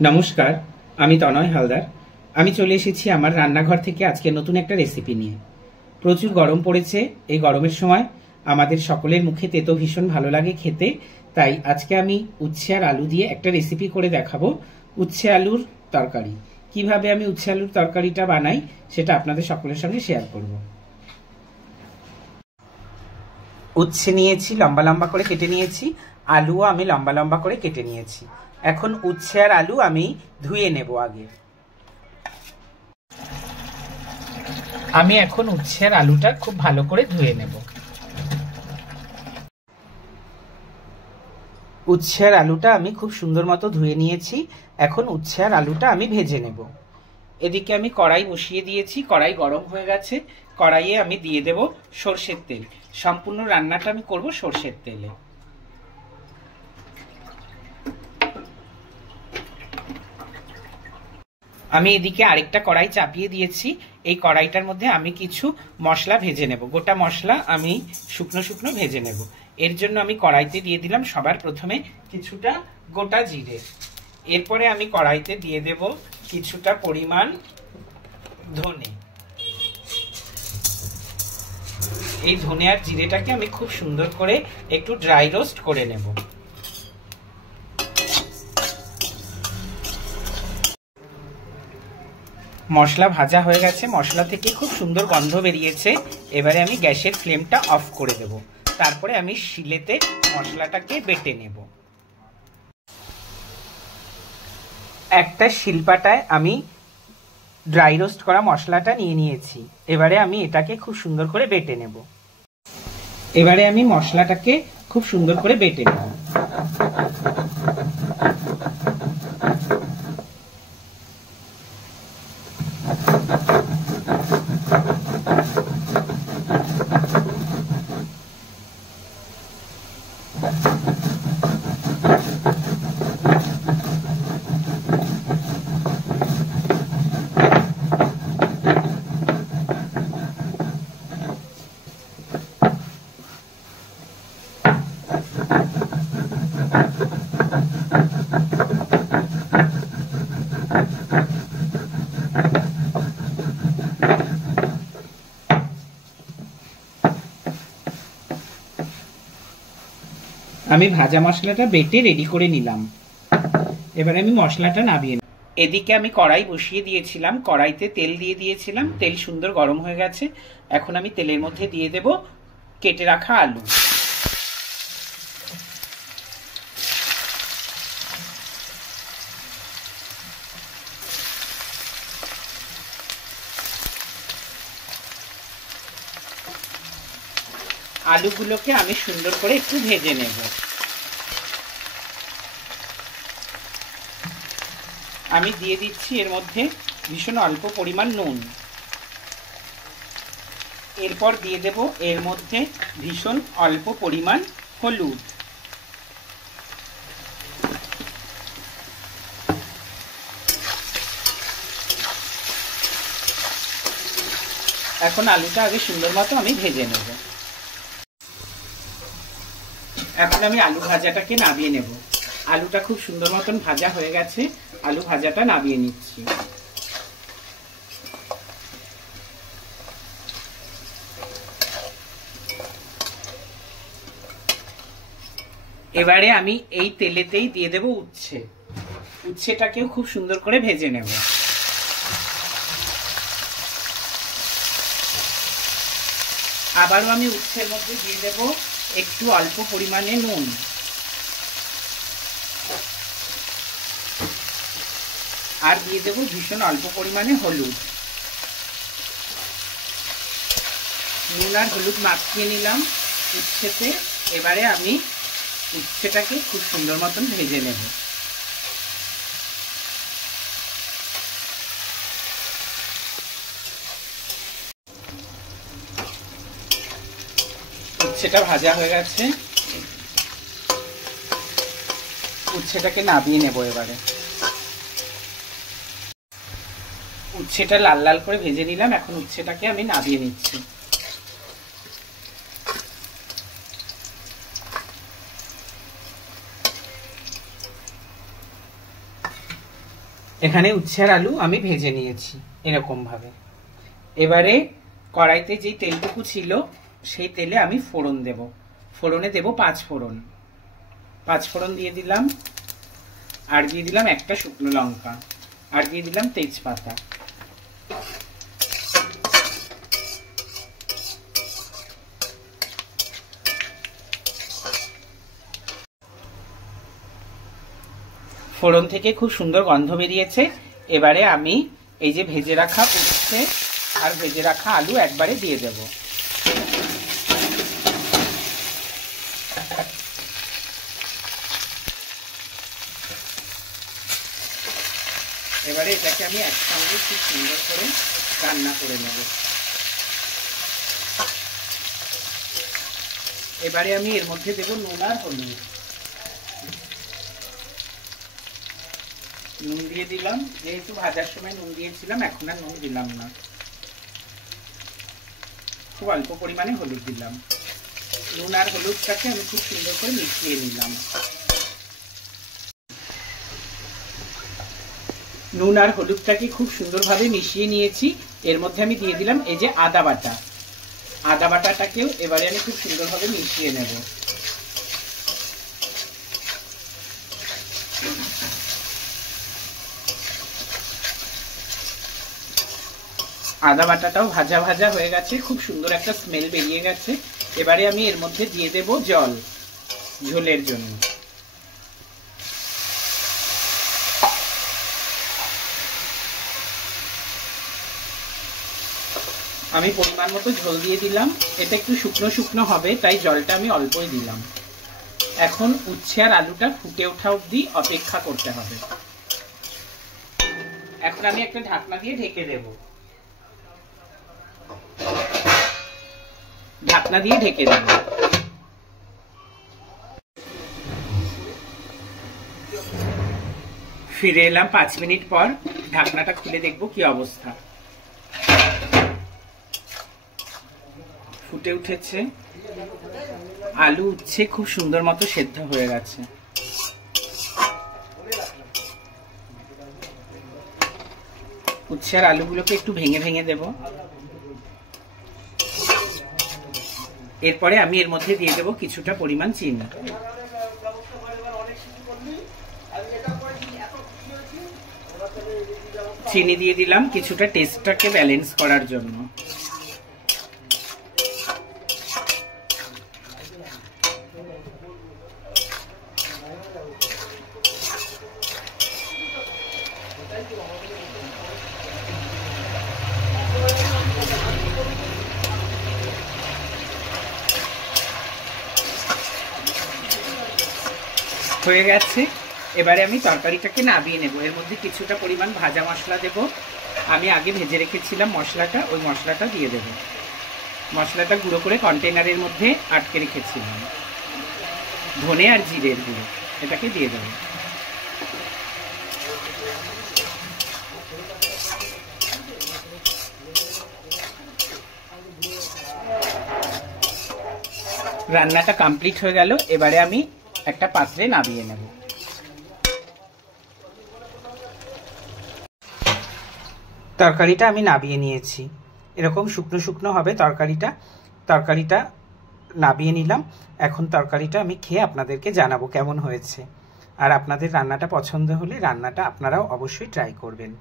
নমস্কার, আমি তনয় হালদার। আমি চলে এসেছি আমার রান্নাঘর থেকে আজকে নতুন একটা রেসিপি নিয়ে। প্রচুর গরম পড়েছে। এই গরমের সময় আমাদের সকলের মুখে তেতো ভীষণ ভালো লাগে খেতে। তাই আজকে আমি উচ্ছে আর আলু দিয়ে একটা রেসিপি করে দেখাবো, উচ্ছে আলুর তরকারি। কিভাবে আমি উচ্ছে আলুর তরকারিটা বানাই সেটা আপনাদের সকলের সঙ্গে শেয়ার করব। উচ্ছে নিয়েছি, লম্বা লম্বা করে কেটে নিয়েছি। আলুও আমি লম্বা লম্বা করে কেটে নিয়েছি। এখন উচ্ছে আর আলু আমি ধুয়ে নেব আগে। আমি এখন উচ্ছে আর আলুটা খুব ভালো করে ধুয়ে নেব। উচ্ছে আর আলুটা আমি খুব সুন্দর মতো ধুয়ে নিয়েছি। এখন উচ্ছে আর আলুটা আমি ভেজে নেব। এদিকে আমি কড়াই বসিয়ে দিয়েছি, কড়াই গরম হয়ে গেছে। কড়াইয়ে আমি দিয়ে দেব সর্ষের তেল। সম্পূর্ণ রান্নাটা আমি করব সর্ষের তেলে। আমি এদিকে আরেকটা কড়াই চাপিয়ে দিয়েছি। এই কড়াইটার মধ্যে আমি কিছু মশলা ভেজে নেব। গোটা মশলা আমি শুকনো শুকনো ভেজে নেব। এর জন্য আমি কড়াইতে দিয়ে দিলাম সবার প্রথমে কিছুটা গোটা জিরে। এরপরে আমি কড়াইতে দিয়ে দেব কিছুটা পরিমাণ ধনে। এই ধনে আর জিরেটাকে আমি খুব সুন্দর করে একটু ড্রাই রোস্ট করে নেব। মশলা ভাজা হয়ে গেছে, মশলা থেকে খুব সুন্দর গন্ধ বেরিয়েছে। এবারে আমি গ্যাসের ফ্লেমটা অফ করে দেব। তারপরে আমি শিলেতে মশলাটাকে বেটে নেব। একটা শিলপাটায় আমি ড্রাই রোস্ট করা মশলাটা নিয়ে নিয়েছি। এবারে আমি এটাকে খুব সুন্দর করে বেটে নেব। এবারে আমি মশলাটাকে খুব সুন্দর করে বেটে নেব। আমি ভাজা মশলাটা বেটে রেডি করে নিলাম। এবারে আমি মশলাটা নামিয়ে নেব। এদিকে আমি কড়াই বসিয়ে দিয়েছিলাম, কড়াইতে তেল দিয়ে দিয়েছিলাম। তেল সুন্দর গরম হয়ে গেছে। এখন আমি তেলের মধ্যে দিয়ে দেব কেটে রাখা আলু। আলুগুলোকে আমি সুন্দর করে একটু ভেজে নেব। আমি দিয়ে দিচ্ছি এর মধ্যে ভীষণ অল্প পরিমাণ নুন। এরপর দিয়ে দেব এর মধ্যে ভীষণ অল্প পরিমাণ হলুদ। এখন আলুটা আগে সুন্দর মতো আমি ভেজে নেব। এখন আমি আলু ভাজাটাকে নামিয়ে নেব। আলুটা খুব সুন্দর মতন ভাজা হয়ে গেছে। আলু ভাজাটা নামিয়ে নিচ্ছি। এবারে আমি এই তেলেতেই দিয়ে দেব উচ্ছে। উচ্ছেটাকেও খুব সুন্দর করে ভেজে নেব। আবারও আমি উচ্ছের মধ্যে দিয়ে দেব একটু অল্প পরিমাণে নুন। আর দিয়ে দেব ভীষণ অল্প পরিমাণে হলুদ। নুন আর হলুদ মাখিয়ে নিলাম উচ্ছেতে। এবারে আমি উচ্ছেটাকে খুব সুন্দর মতন ভেজে নেব। উচ্ছেটা ভাজা হয়ে গেছে। উচ্ছেটাকে নামিয়ে নেব। এবারে উচ্ছেটা লাল লাল করে ভেজে নিলাম। এখন উচ্ছেটাকে আমি নামিয়ে নিচ্ছি। এখানে উচ্ছে আর আলু আমি ভেজে নিয়েছি এরকম ভাবে। এবারে কড়াইতে যে তেলটুকু ছিল সেই তেলে আমি ফোড়ন দেব। ফোড়নে দেব 5 ফোড়ন। 5 ফোড়ন দিয়ে দিলাম, আর দিয়ে দিলাম একটা শুকনো লঙ্কা, আর দিয়ে দিলাম তেজপাতা। ফোড়ন থেকে খুব সুন্দর গন্ধ বেরিয়েছে। এবারে আমি এই যে ভেজে রাখা উচ্ছে আর ভেজে রাখা আলু একবারে দিয়ে দেব। এবারে এটাকে আমি একসঙ্গে খুব সুন্দর করে রান্না করে নেব। এবারে আমি এর মধ্যে দেব নুন আর হলুদ। নুন দিয়ে দিলাম, যেহেতু ভাজার সময় নুন দিয়েছিলাম এখন আর নুন দিলাম না। খুব অল্প পরিমাণে হলুদ দিলাম। নুন আর হলুদটাকে আমি খুব সুন্দর করে মিশিয়ে নিলাম। নুন আর হলুদটাকে খুব সুন্দরভাবে মিশিয়ে নিয়েছি। এর মধ্যে আমি দিয়ে দিলাম এই যে আদা বাটা। আদা বাটাটাকেও এবারে আমি খুব সুন্দরভাবে মিশিয়ে নেব। আদা বাটাটাও ভাজা ভাজা হয়ে গেছে, খুব সুন্দর একটা স্মেল বেরিয়ে গেছে। এবারে আমি এর মধ্যে দিয়ে দেব জল ঝোলের জন্য। আমি পরিমাণ মতো ঝোল দিয়ে দিলাম। এটা একটু শুকনো শুকনো হবে, তাই জলটা আমি অল্পই দিলাম। এখন উচ্ছে আর আলুটা ফুটে ওঠা অবধি অপেক্ষা করতে হবে। এখন আমি একটা ঢাকনা দিয়ে ঢেকে দেব। ঢাকনা দিয়ে ঢেকে দেব। ফিরে এলাম 5 মিনিট পর। ঢাকনাটা খুলে দেখব কি অবস্থা। ফুটে উঠেছে, আলু উচ্ছে খুব সুন্দর মতো সেদ্ধ হয়ে গেছে। উচ্ছে আর আলুগুলোকে একটু ভেঙে ভেঙে দেব। এরপরে আমি এর মধ্যে দিয়ে দেব কিছুটা পরিমাণ চিনি। চিনি দিয়ে দিলাম কিছুটা টেস্টটাকে ব্যালেন্স করার জন্য। হয়ে গেছে। এবারে আমি তরকারিটাকে নামিয়ে নেব। এর মধ্যে কিছুটা পরিমাণ ভাজা মশলা দেব। আমি আগে ভেজে রেখেছিলাম মশলাটা, ওই মশলাটা দিয়ে দেব। মশলাটা গুঁড়ো করে কন্টেনারের মধ্যে আটকে রেখেছিলাম। ধনে আর জিরের গুঁড়ো, এটাকে দিয়ে দেব। রান্নাটা কমপ্লিট হয়ে গেল। এবারে আমি একটা পাত্রে নামিয়ে নেব। তরকারিটা আমি নামিয়ে নিয়েছি। এরকম শুকনো শুকনো হবে তরকারিটা নামিয়ে নিলাম। এখন তরকারিটা আমি খেয়ে আপনাদেরকে জানাবো কেমন হয়েছে। আর আপনাদের রান্নাটা পছন্দ হলে রান্নাটা আপনারাও অবশ্যই ট্রাই করবেন।